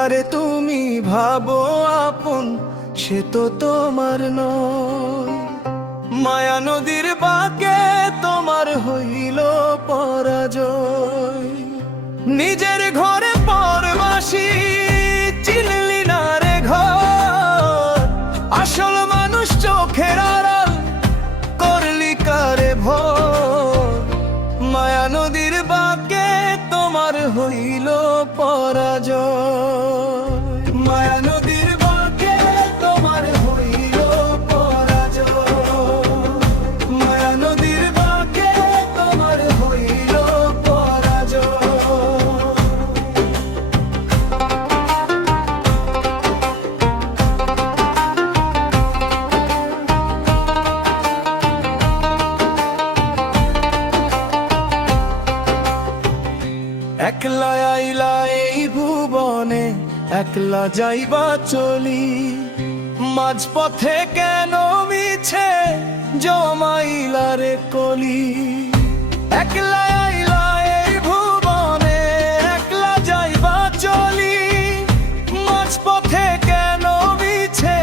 যারে তুমি ভাবো আপন সে তো তোমার নয়। মায়া নদীর বাঁকে তোমার হইল পরাজয়। নিজের ঘরে পরবাসী চিনলি না রে ঘর, আসল মানুষ চোখের আড়াল করলি কারে ভোর। মায়া নদীর বাঁকে তোমার হইল পরাজয়। মায়া নদীর বাঁকে তোমার হইল পরাজয়। মায়া নদীর বাঁকে তোমার হইল পরাজয়। একলা আইলা এই ভুবনে একলা যাইবা চলি, মাঝপথে কেন মিছে জমাইলা রে কলি। একলা আইলা এই ভুবনে একলা যাইবা চলি, মাঝপথে কেন মিছে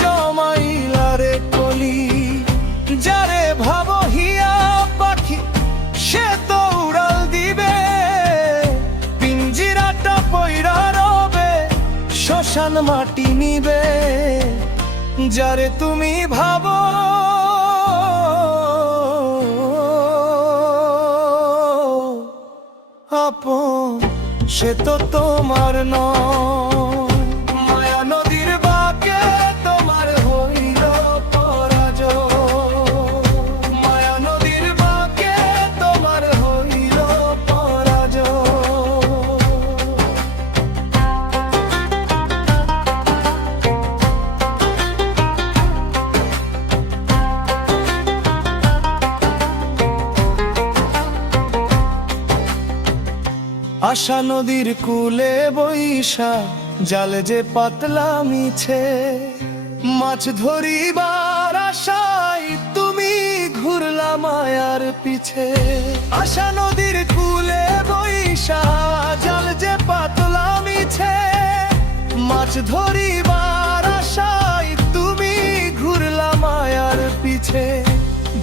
জমাইলা রে কলি। যারে ভাবো হিয়া পাখি সে তো উড়াল দিবে, পিঞ্জিরাটা পয়রা রবে শ্মশান মাটি নিবে। যারে তুমি ভাবো আপন সে তো তোমার নয়। মায়া নদীর বাঁকে তোমার হইল পরাজয়। মায়া নদীর বাঁকে তোমার হইল পরাজয়। আশা নদীর কূলে বৈশা জালে যে পাতলা মিছে, মাছ ধরিবার আশায় তুমি ঘুরলা মায়ার পিছে। আশা নদীর কূলে বৈশা জাল যে পাতলা মিছে, মাছ ধরিবার আশায় তুমি ঘুরলা মায়ার পিছে।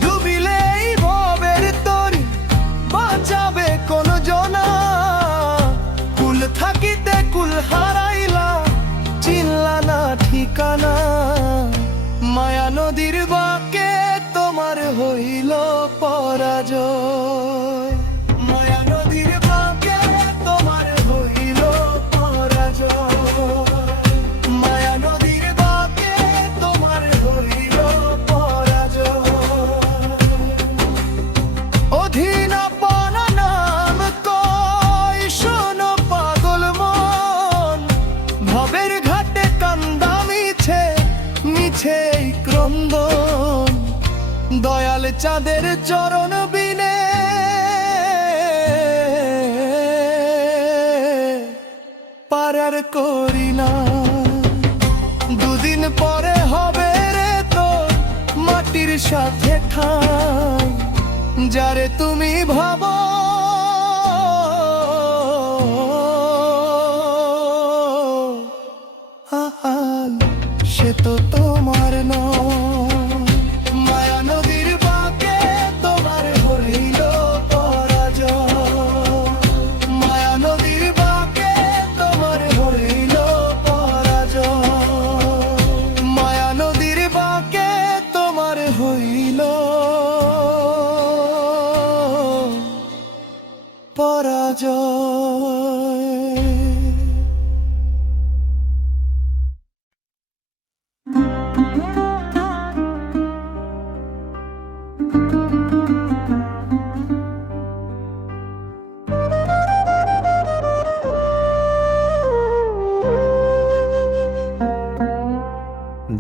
ডুবিলেই ভবের তরি বাঁচাবে কোন জনা, কুল থাকিতে কুল হারাইলা চিনলা না ঠিকানা। মায়া নদীর বাঁকে তোমার হইল পরাজয়। মায়া নদীর বাঁকে তোমার হইল পরাজয়। মায়া নদীর বাঁকে তোমার হইল পরাজয়। অধীনাপনা নাম কয় শোনো পাগল মন, ভবের ঘাটে কান্দা মিছে মিছে ক্রন্দন। দয়াল চাঁদের চরণ বিনে পারার করি না। দুদিন পরে হবে রে তো মাটির সাথে ঠাই। যারে তুমি ভাবো আহাল সে তো তোমার নয়। মায়া নদীর বাঁকে তোমার হইল পরাজয়। মায়া নদীর বাঁকে তোমার হইল পরাজয়। মায়া নদীর বাঁকে তোমার হইল পরাজয়।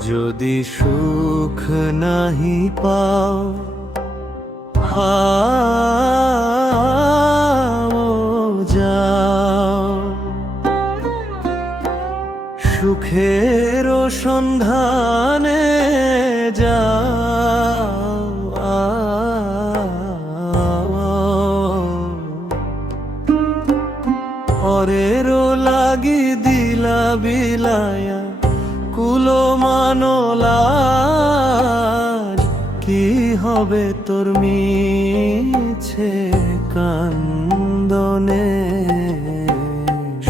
যদি সুখ নাহি পাও যাও, সুখের সন্ধানে যাও। পরেরও লাগি দিল মানলার কি হবে তোর মিছে কান্দনে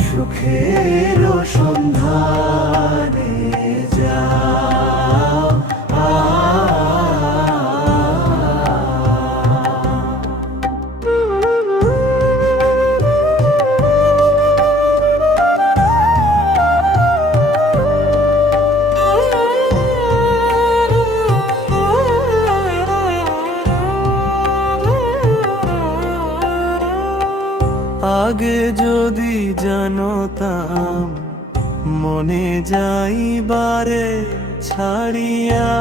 সুখের সন্ধানে যাও আগে যদি জানতাম মনে যাইবারে ছাড়িয়া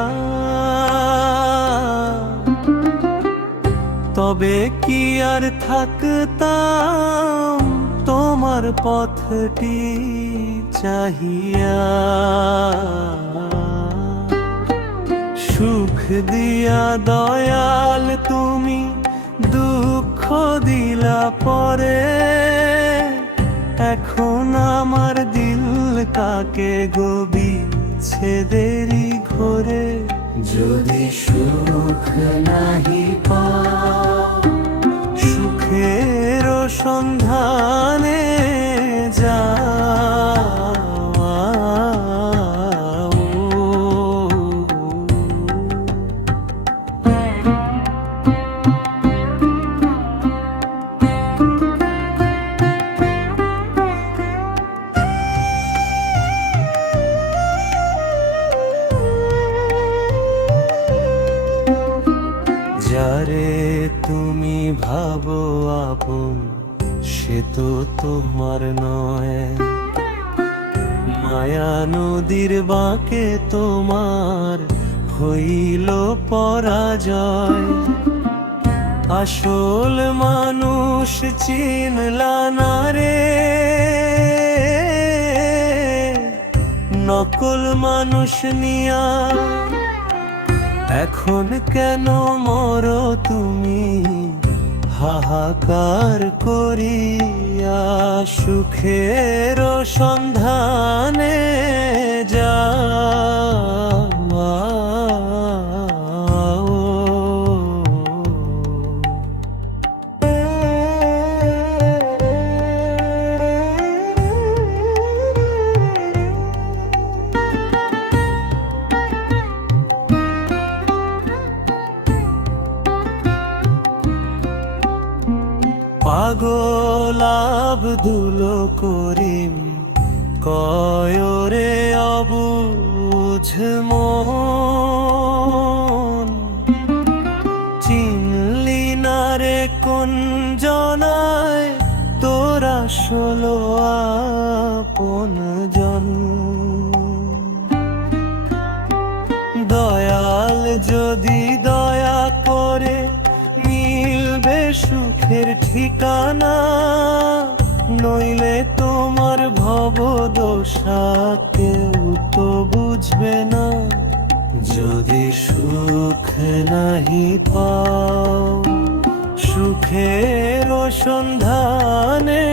তবে কি আর থাকতাম তোমার পথটি চাহিয়া সুখ দিয়া দয়াল তুমি দুঃখ দিলা পরে এখন আমার দিল কাকে গবি ছেদেরি ঘরে যদি সুখ নাহি পাও সুখের সন্ধানে যারে তুমি ভাবো আপন সে তো তোমার নয় মায়া নদীর বাঁকে তোমার হইল পরাজয় আসল মানুষ চিনলা না রে নকল মানুষ নিয়া এখন কেন মরো তুমি হাহাকার করিয়া সুখের সন্ধানে পাগল আব্দুল করিম কয়রে অবুঝ মন চিনলি না রে কোন জনায় তোরা ষোলো আপন জন দয়াল যদি দয়া করে মিলবে সুখের ঠিকানা নইলে তোমার ভবদশা কেউ তো বুঝবে না যদি সুখ নাহি পাও সুখের সন্ধানে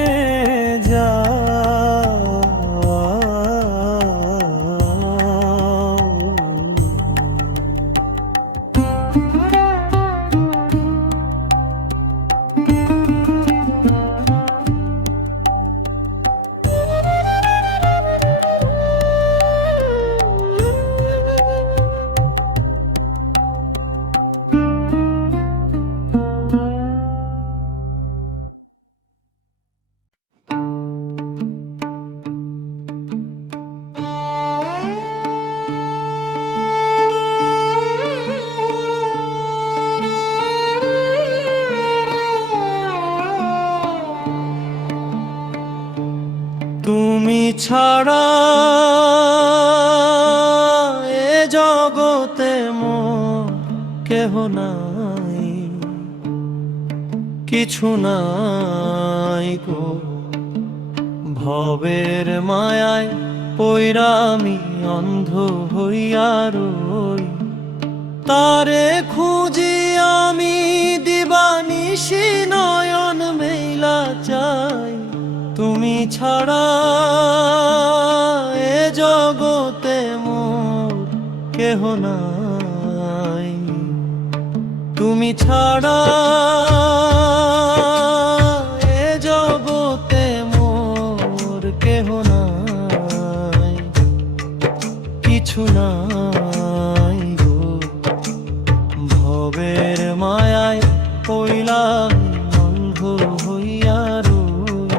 তুমি ছাড়া এ জগতে মোর কেহ নাই কিছু নাই গো ভবের মায়ায় পইরা আমি অন্ধ হইয়া রই তারে খুঁজি আমি দিবানিশি নয়ন মেলা চাই তুমি ছাড়া এ জগতে মোর কেহ নাই। তুমি ছাড়া এ জগতে মোর কেহ নাই, কিছু নাই গো। ভবের মায়ায় পইলাম অন্ধ হইয়া রই,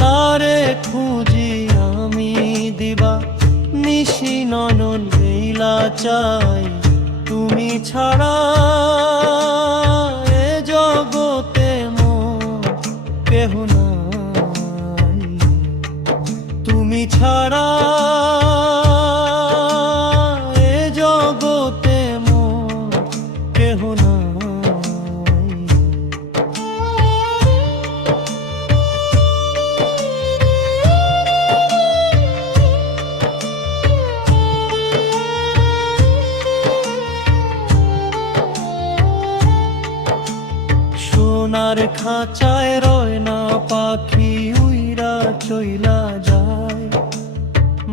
তারে খুঁজি আমি দিবা নিশি নয়ন লীলা চাই। তুমি ছাড়া এ জগতে মোর কেহ নাই, তুমি ছাড়া এ জগতে মোর কেহ নাই। সোনার খাঁচায় রয় না পাখি উইরা চইলা যায়,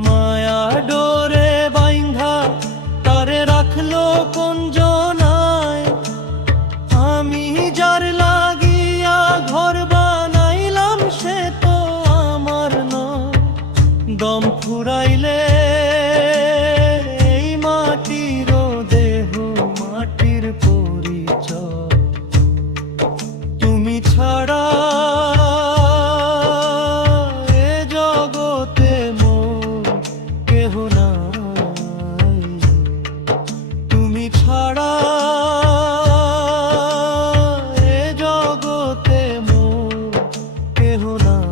মায়া ডোরে বাইন্ধা তারে রাখলো কোন জনায়। আমি যার লাগিয়া ঘর বানাইলাম সে তো আমার নয়, দম ফুরাইলে এই মাটির দেহ মাটির পরিচয়। তুমি ছাড়া এ জগতে মোর কেহ নাই, তুমি ছাড়া এ জগতে মোর কেহ নাই।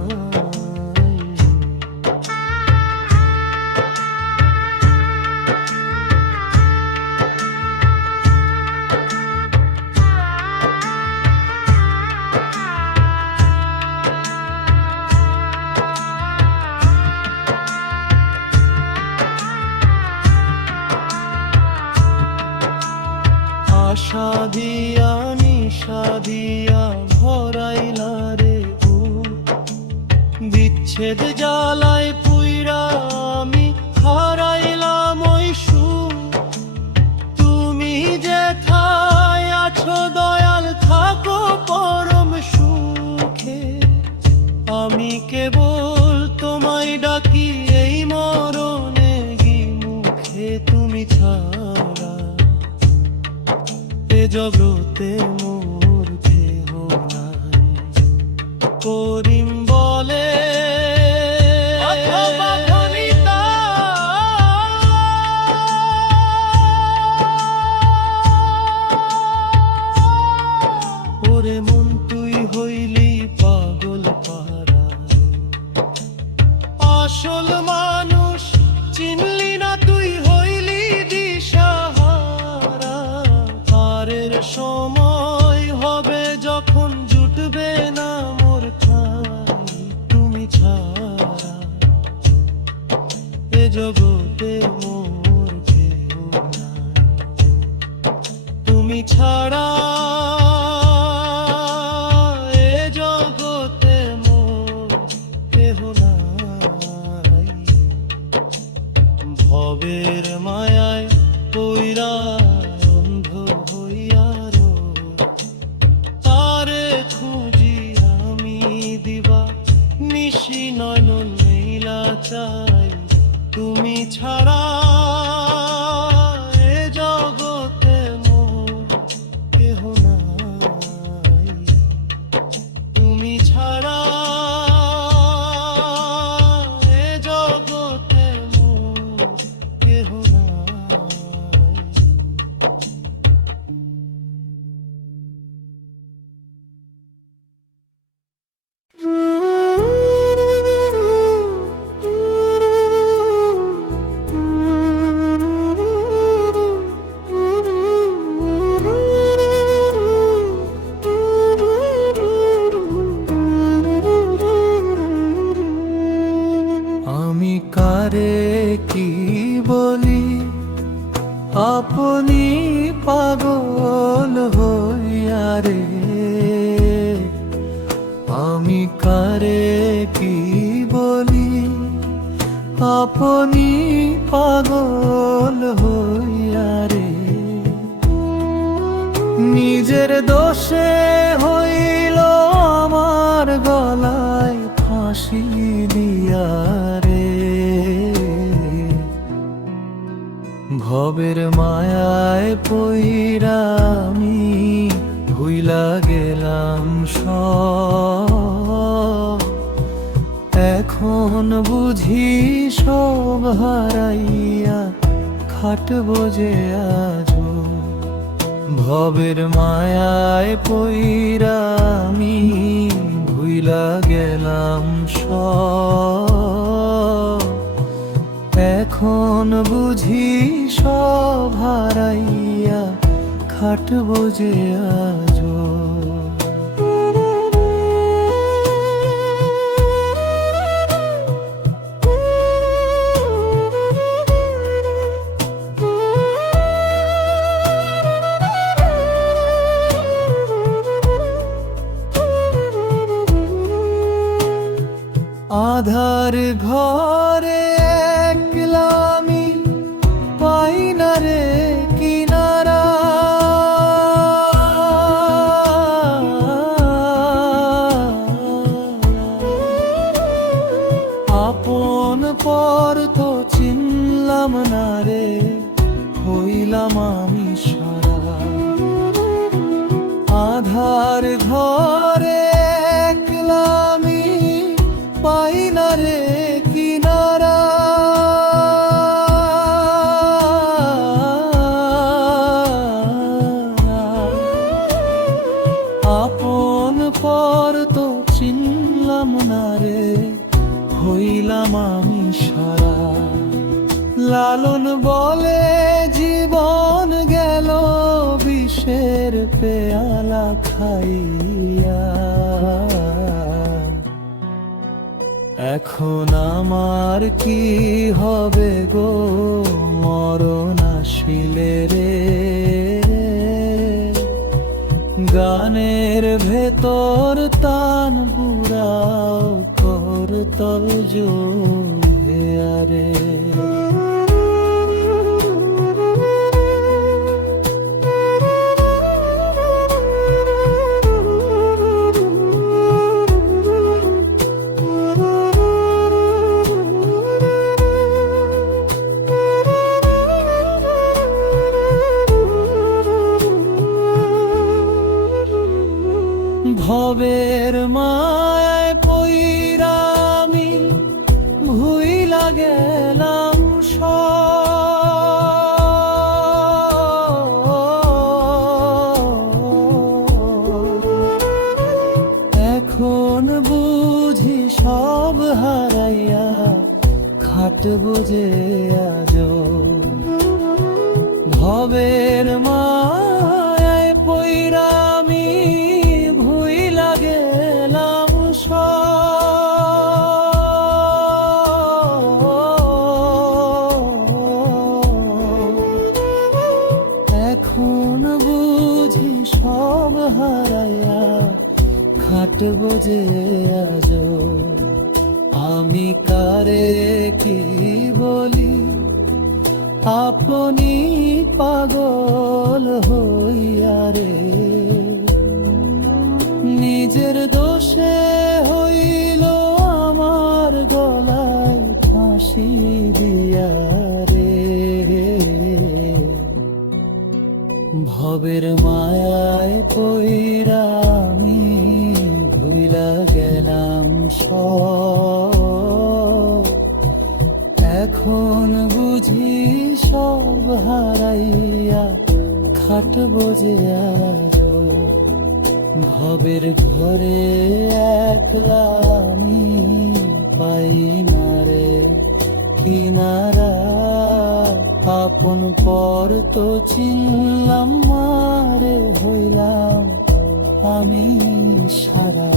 আশা দিয়া নিশা দিয়া ভরাইলা রে বুক, বিচ্ছেদ জ্বালায় পুইরা আমি হারাইলাম ওই সুখ। তুমি যেথায় আছো দয়াল থাকো পরম সুখে, আমি কেবল তোমায় ডাকি এই মরণে গি মুখে। তুমি ছাড়া এ জগতে মোর কেহ নাই, করিম বলে অথবা বনিতা, ওরে মন তুই হইলি পাগল পারা, আসল মানুষ চিনলি না তুই হইলি দিশাহারা। পারের সময় হবে যখন জুটবে না মোর ঠাই, তুমি ছাড়া এ জগতে মোর কেহ নাই, তুমি ছাড়া এ জগতে মোর কেহ নাই। ভবের মায়ায় পইরা অন্ধ হইয়া রই, তারে খুঁজি আমি দিবা নিশি নয়ন লীলা চাই। তুমি ছাড়া এ জগতে মোর কেহ নাই, তুমি ছাড়া এ জগতে মোর কেহ নাই। আপনি পাগল হইয়া রে আমি কারে কি বলি আপনি পাগল হইয়া রে। নিজের দোষে হইল আমার গলায় ফাঁসি দিয়া রে। ভবের মায়ায় পইরা আমি ভুইলা গেলাম সব। এখন বুঝি সব হারাইয়া খাটবো যে আজো। ভবের মায়ায় পইরা আমি ভুইলা গেলাম সব। এখন বুঝি সব হারাইয়া খাটবো যে আজো। আধার ঘরে একলা আমি পাই না রে কিনারা। আপন পর তো চিনলাম না রে, হইলাম আমি সারা। আধার ঘরে একলা আমি পাই না রে কিনারা। আপন পর তো চিনলাম না রে, হইলাম আমি সারা। লালন বলে জীবন গেল বিষের পেয়ালা খাইয়া। এখন আমার কি হবে গো মরণ আসিলে রে। গানের ভেতর তান পুরাও করতল জোরে আরে। ভবের মায়ায় পইরা আমি ভুইলা গেলাম সব। এখন বুঝি সব হারাইয়া খাটবো যে আজো। ভবের মায়ায় পইরা আমি ভুইলা গেলাম সব। এখন বুঝি সব হারাইয়া খাটবো যে আজো। আমি কারে কি বলি আপনি পাগল হইয়া রে। নিজের দোষে হইল আমার গলায় ফাঁসি দিয়া রে। ভবের মায়ায় পইরা আমি ভুইলা গেলাম সব। এখন বুঝি সব হারাইয়া খাটবো যে আজো। ভবের ঘরে একলা আমি পাই না রে কিনারা। আপন পর তো চিনলাম মারে, হইলাম আমি সারা।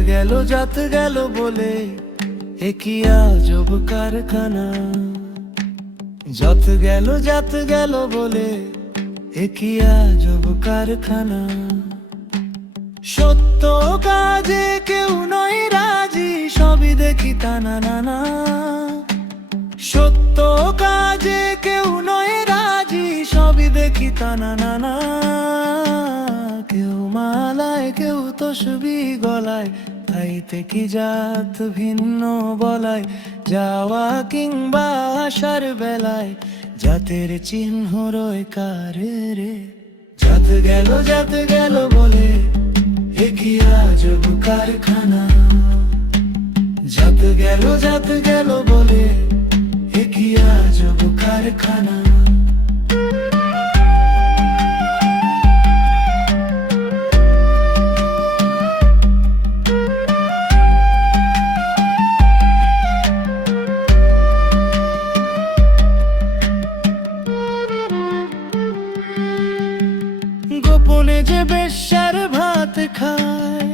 জাত গেল বলে এ কি আজব কারখানা। জাত গেল বলে এ কি আজব কারখানা। সত্য কাজে কেউ নয় রাজি, সবই দেখি টানা নানা। সত্য কাজে কেউ নয় রাজি, সবই দেখি টানা নানা। কেউ মালায় কেউ তসবিহ গলায়, তাইতে কি জাত ভিন্ন বলায়। যাওয়া কিংবা আসার বেলায় জাতের চিহ্ন রয় কারে রে। জাত গেল বলে এ কি আজব কারখানা। জাত গেল বলে এ কি আজব কারখানা। গোপনে যে বেশ্যার ভাত খায়,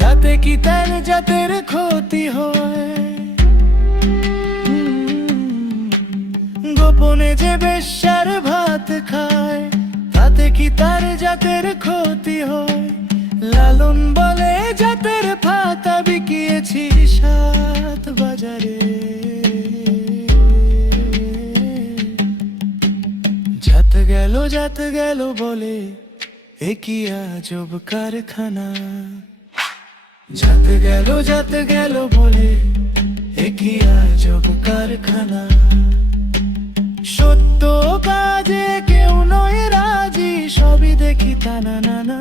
তাতে কি তার জাতের ক্ষতি হয়। গোপনে যে বেশ্যার ভাত খায়, তাতে কি তার জাতের ক্ষতি হয়। লালন বলে জাতের ফাতা বিকিয়েছি 7 বাজারে। জাত গেল বলে এ কি আজব কারখানা। জাত গেল বলে এ কি আজব কারখানা। সত্য কাজে কেউ নয় রাজি, সবই দেখি টানা নানা।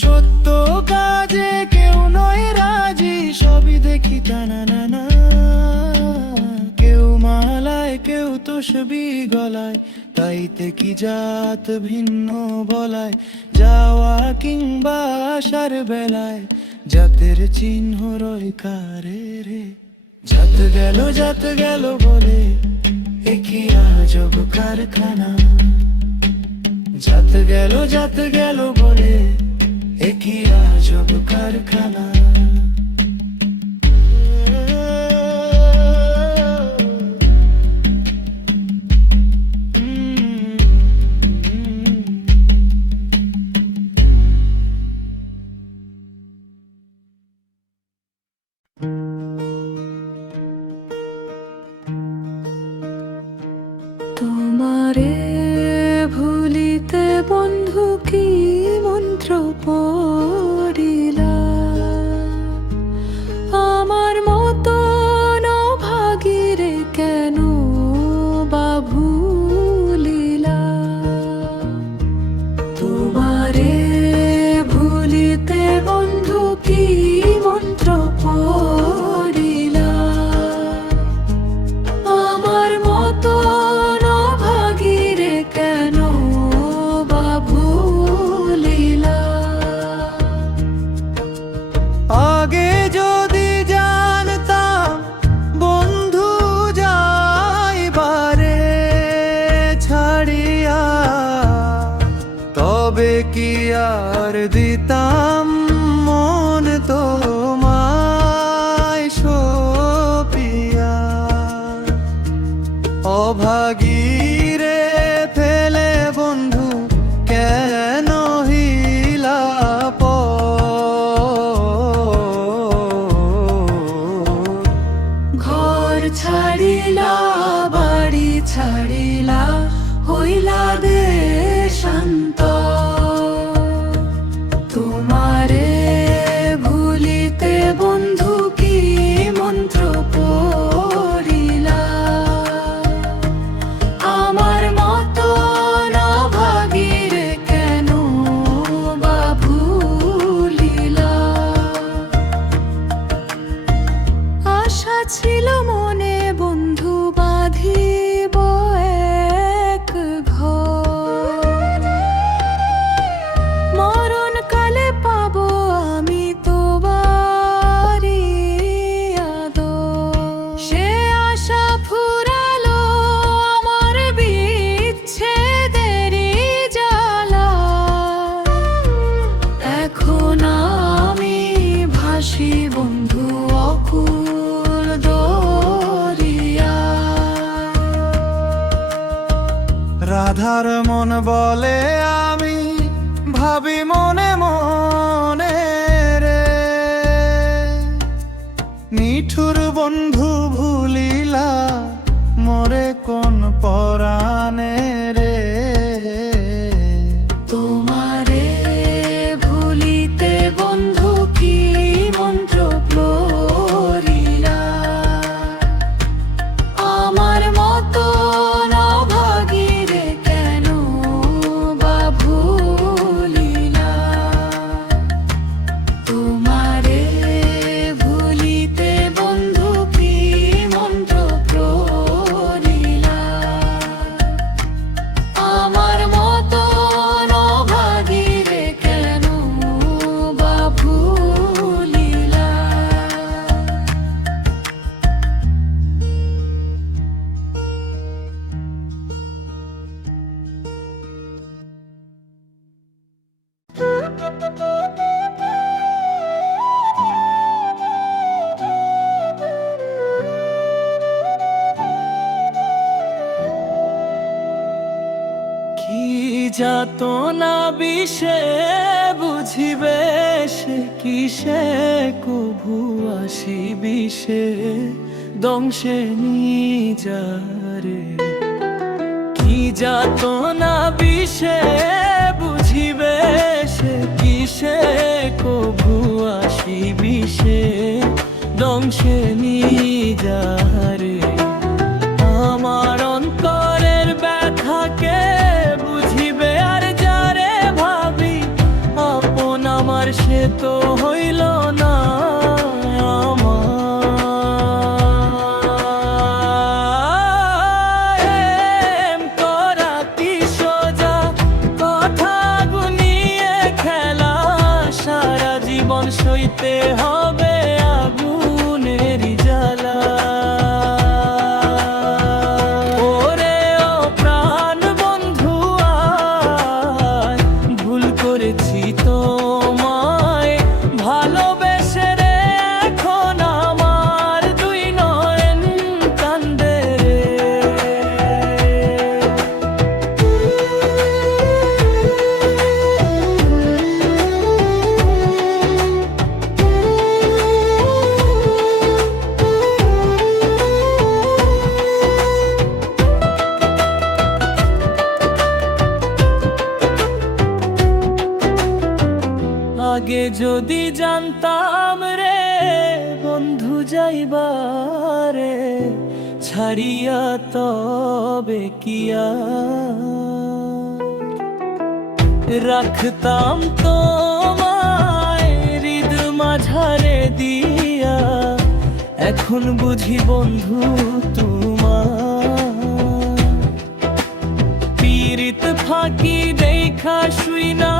সত্য কাজে কেউ নয় রাজি, সবই দেখি টানা নানা। কেউ মালায় কেউ তসবিহ গলায়, তাইতে কি জাত ভিন্ন বলায়। যাওয়া কিংবা আসার বেলায় জাতের চিহ্ন রয় কারে রে। জাত গেল বলে এ কি আজব কারখানা। জাত গেল বলে এ কি আজব কারখানা। তোমারে ভুলিতে বন্ধু কি মন্ত্র পড়িলা। আমার মতো ভাগিরে কেন বা ভুলিলা। তোমারে ভুলিতে বন্ধু কি মন্ত্র পড়িলা। আমার মতো আগে যদি জানতাম বন্ধু যাইবারে ছাড়িয়া, তবে কি আর দিতাম মন তোমায় সপিয়া। অভাগীরে ফেলে বন্ধু কেন হিলা ছাড়িলা বাড়ি ছাড়িলা হইলা দেশান্ত। তোমারে ভুলিতে বন্ধু কি মন্ত্র পড়িলা। আমার মতো না ভাগিরে কেন বা ভুলিলা। আশা ছিল মনে বন্ধু বাঁধিব এক ঘর। মরণকালে পাব আমি তোমারি আদর। সে আশা ফুরালো আমার বিচ্ছেদেরই জ্বালা। আধার মন বলে আমি ভাবি মনে মনে রে, নিঠুর বন্ধু ভুলিলা মরে কোন পরাণে রে। তোমারে ভুলিতে বন্ধু কি মন্ত্র পড়িলা, আমার মতো নভাগীরে কেন বা ভুলিলা। তোমারে ভুলিতে বন্ধু কি মন্ত্র পড়িলা, আমার মতো নভাগীরে কেন বা ভুলিলা। কি যাতনা বিষে বুঝিবে সে কিসে, কভু আসি বিষে দংশে নিজারে। কি যাতনা বিষে বুঝিবে সে কিসে, কভু আসি বিষে দংশে নিজারে। আমার অন্তরের ব্যথাকে বুঝিবে আর যারে ভাবি আপন আমার, সে তো হইল না আমার। এম করা কি সোজা কথা গুনিয়ে খেলা, সারা জীবন সইতে হবে আগুনের জ্বালা। ওরে ও প্রাণ বন্ধু আয়, ভুল করেছি তোমায় ভালোবেসে রে, এখন আমার দুই নয়ন কান্দে রে। আগে যদি জানতাম রে বন্ধু যাইবারে ছাড়িয়া, তবে কিয়া রাখতাম তোমায় হৃদ মাঝারে দিয়া। এখন বুঝি বন্ধু তোমার পীড়িত ফাঁকি দেখা শুই না,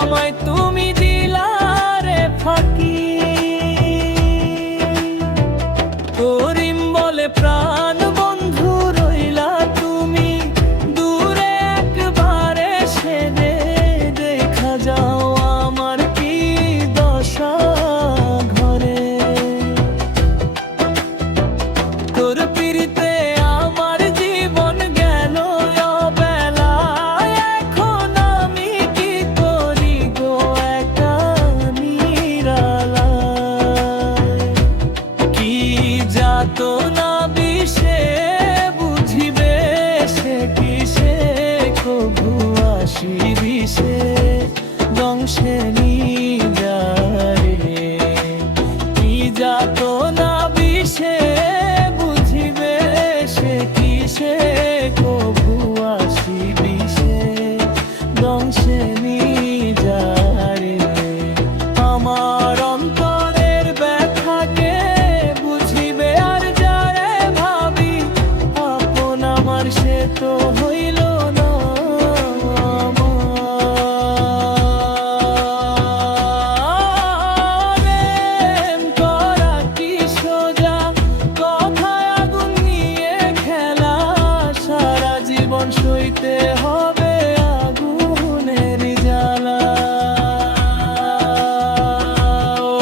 আমায় তুমি দিলারে ফাঁকি। করিম বলে প্রাণ বন্ধু রইলা তুমি দূরে একবারে, সেরে দেখা যাও আমার কি দশা ঘরে। তোর পীড়িতে আমার জীবন গেল অবেলা, এখন আমি কি করি গো একা নিরালায়। কি যাতনা বিষে বুঝিবে সে কিসে, কভু আসি বিষে দংশে নিজারে। কি যাতনা বিষে বুঝিবে সে কিসে, কভু আসি বিষে দংশে নিজারে। আমার অন্তরের ব্যথাকে বুঝিবে আর যারে ভাবি আপন আমার, সে তো হইল না আমার। এম করা কি সোজা কথায় আগুন নিয়ে খেলা, সারা জীবন সইতে হবে আগুনের জ্বালা।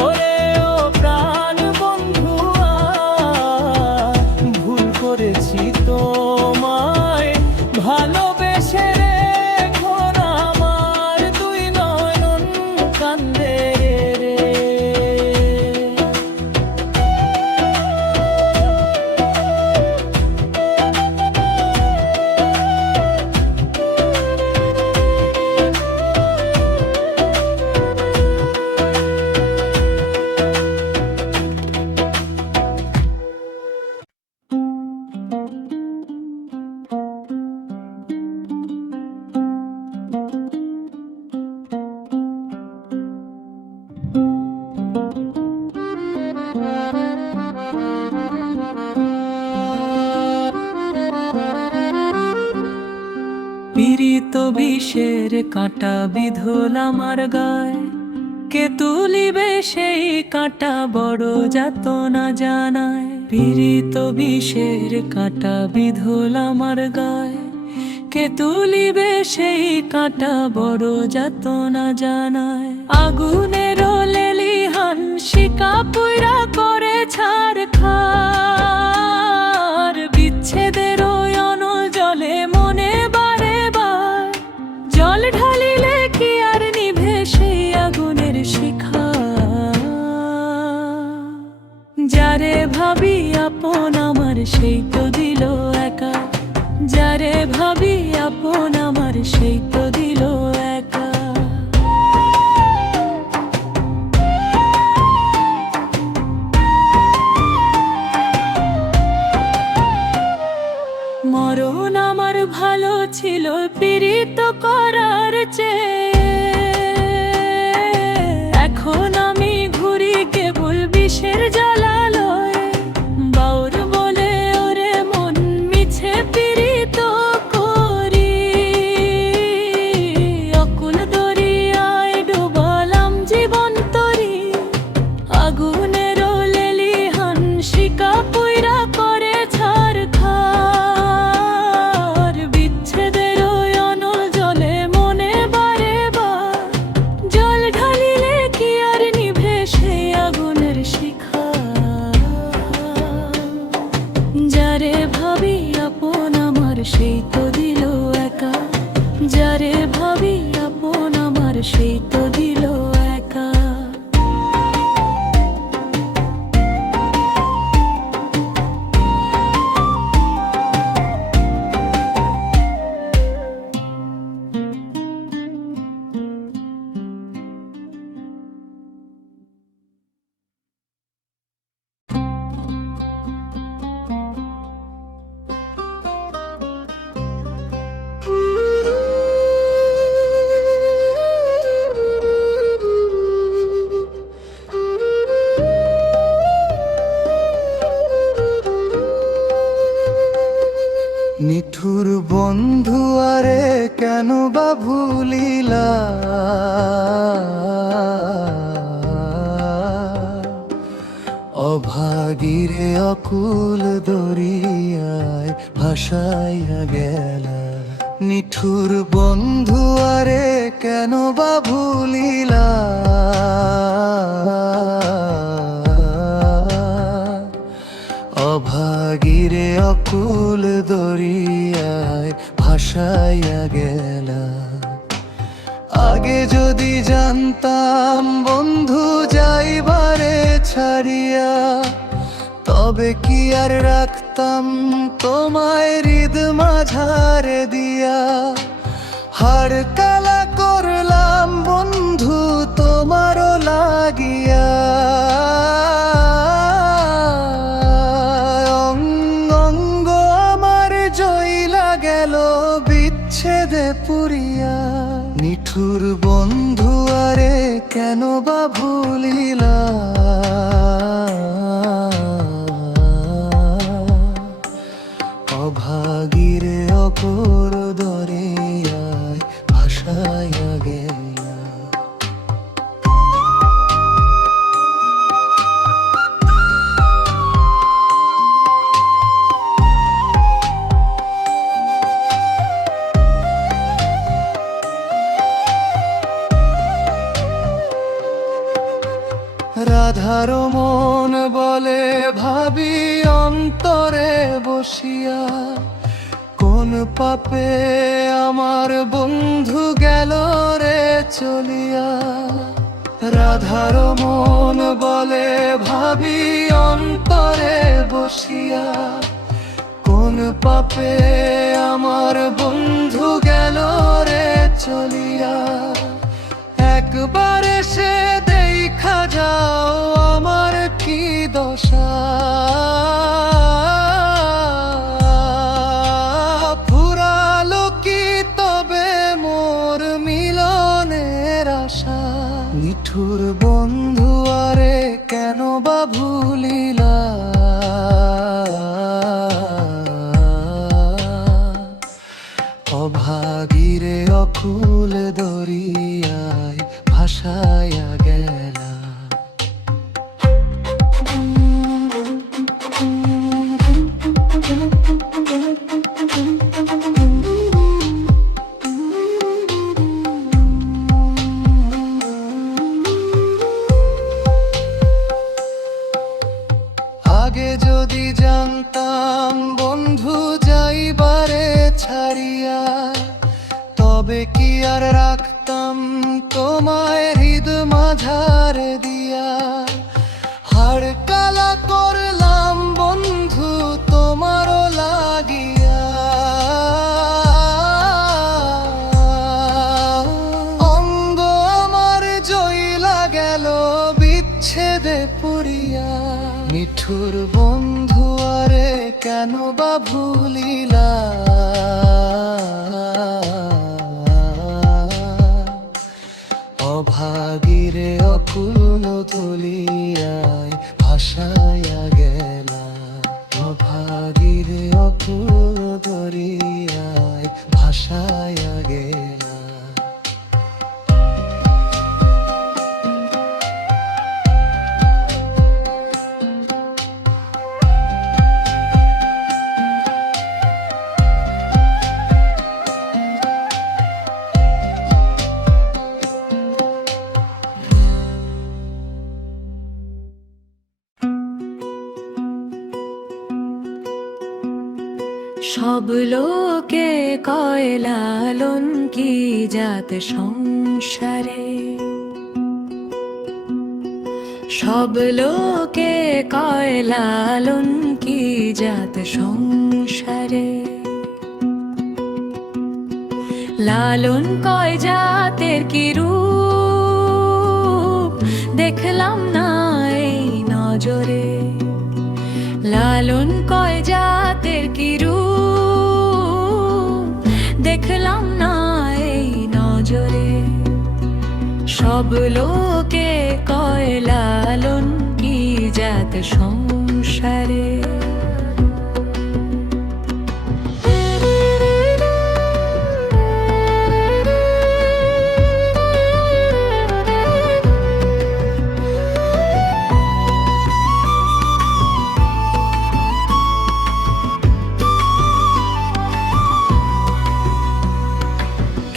ওরে ও প্রাণ বন্ধু আয়, ভুল করেছি তোমায় ভালোবেসে বিষের কাঁটা বিধল আমার গায়, কে তুলিবে সেই কাঁটা বড় যাতনা জানায়। পীড়িত বিষের কাঁটা বিধল আমার গায়, কে তুলিবে সেই কাঁটা বড় যাতনা জানায়। আগুনের লেলিহান শিকা পুইরা করে ছারখার, বিচ্ছেদের অনল জলে মনে বারে বার। জল ঢালিলে কি আর নিভে সেই আগুনের শিখা? যারে ভাবি আপন আমার সেই তো দিল একা, যারে ভাবি আপন আমার সেই তো দিল একা। মরণ আমার ভালো ছিল পীড়িত করার চেয়ে, এখন আমি ঘুরি কেবল বিষের জ্বালালয়ে। বাউর বলে ওরে মন মিছে পীড়িত করি, অকুল দরিয়ায় ডুবালাম জীবন তরি। আগুনের লেলিহান শিকা পুইরা করে ছারখার, বিচ্ছেদের অনল জলে মনে বারে বার। জল ঢালিলে কি আর নিভে সেই আগুনের শিখা? যারে ভাবি আপন আমার সেই তো দিল একা, যারে ভাবি আপন আমার সেই তো দিল একা। নিঠুর বন্ধু আরে কেন বা ভুলিলা? অভাগীরে অকুল দরিয়ায় ভাসাইয়া গেলা। নিঠুর বন্ধু আরে কেন বা ভুলিলা? অভাগীরে অকুল দরিয়ায় ভাসাইয়া গেলা। আগে যদি জানতাম বন্ধু যাইবারে ছাড়িয়া, তবে কি আর রাখতাম তোমায় হৃদ মাঝারে দিয়া। হাড় কালা করলাম বন্ধু তোমারও লাগিয়া, অঙ্গ আমার জইলা গেল বিচ্ছেদে পুরিয়া। নিঠুর বন্ধু আরে কেন বা ভুলিলা? অভাগীরে অপর দরিয়ায় ভাসাইয়া গেলা। রাধার মন বলে ভাবি অন্তরে বসিয়া, কোন পাপে আমার বন্ধু গেল রে চলিয়া। রাধার মন বলে ভাবি অন্তরে বসিয়া, কোন পাপে আমার বন্ধু গেল রে চলিয়া। একবার এসে দেখা যাও আমার কি দশা, ফুরালো কি তবে মোর মিলনের আশা। নিঠুর বন্ধু আরে কেন বা ভুলিলা? অভাগীরে করলাম বন্ধু যাইবারে ছাড়িয়া, তবে কি আর রাখতাম তোমায় হৃদ মাঝারে দিয়া। হাড় কালা করলাম বন্ধু তোমারও লাগিয়া, অঙ্গ আমার জইলা গেল বিচ্ছেদে পুরিয়া। মিঠুর বন্ধু আরে কেন বা ভুলিলা, অভাগীরে অকুল তুলিয়ায় ভাসাইয়া গেলা। অভাগীরে অকুল দরিয়ায় ভাসাইয়া গেলা। সব লোকে কয় লালন কি জাত সংসারে, সব লোকে কয় লালন কি জাত সংসারে। লালন কয় জাতের কি রূপ দেখলাম না এই নজরে। লালন কয় জাতের কি রূপ দেখলাম না এই নজরে। সব লোকে কয় লালন কি জাত সংসারে।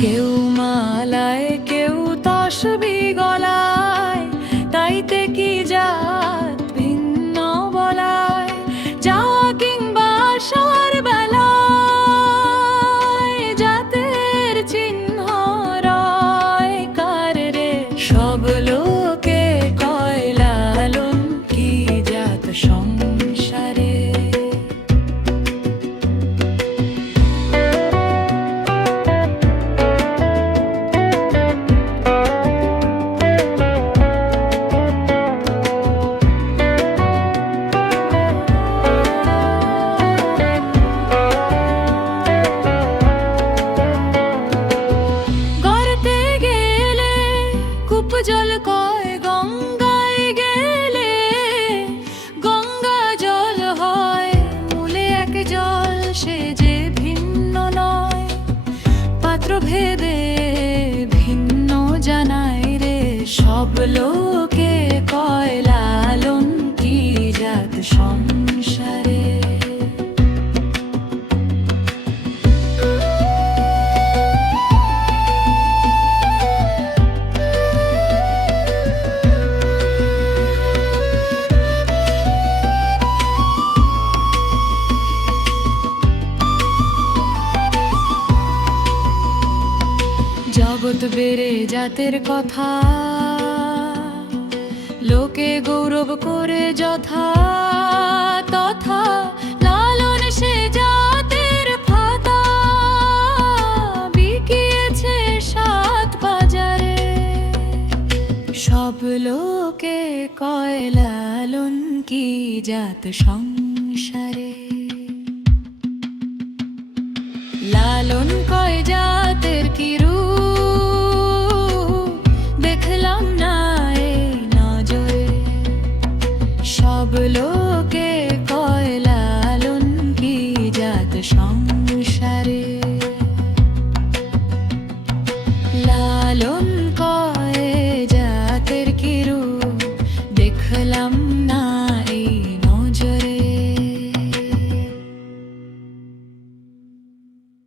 কেউ মালায় কেউ তসবি গলায়, তাইতে কি জাত ভিন্ন বলায়। যা কিংবা সর বেলায় জাতের চিহ্ন রয় কার রে। সব লোকে কয় লালন কি জাত সংসারে। জল কয় গঙ্গায় গেলে, গঙ্গা জল হয় মূলে এক জল, সে যে ভিন্ন নয় পাত্র ভেদে ভিন্ন জানায় রে। সব লোকে কয় লালন কি জাত সংসারে। জগৎ বেড়ে জাতের কথা লোকে গৌরব করে যথা তথা। লালন সে জাতের ফাতা বিকিয়েছে সাত বাজারে। সব লোকে কয় লালন কি জাত সংসারে।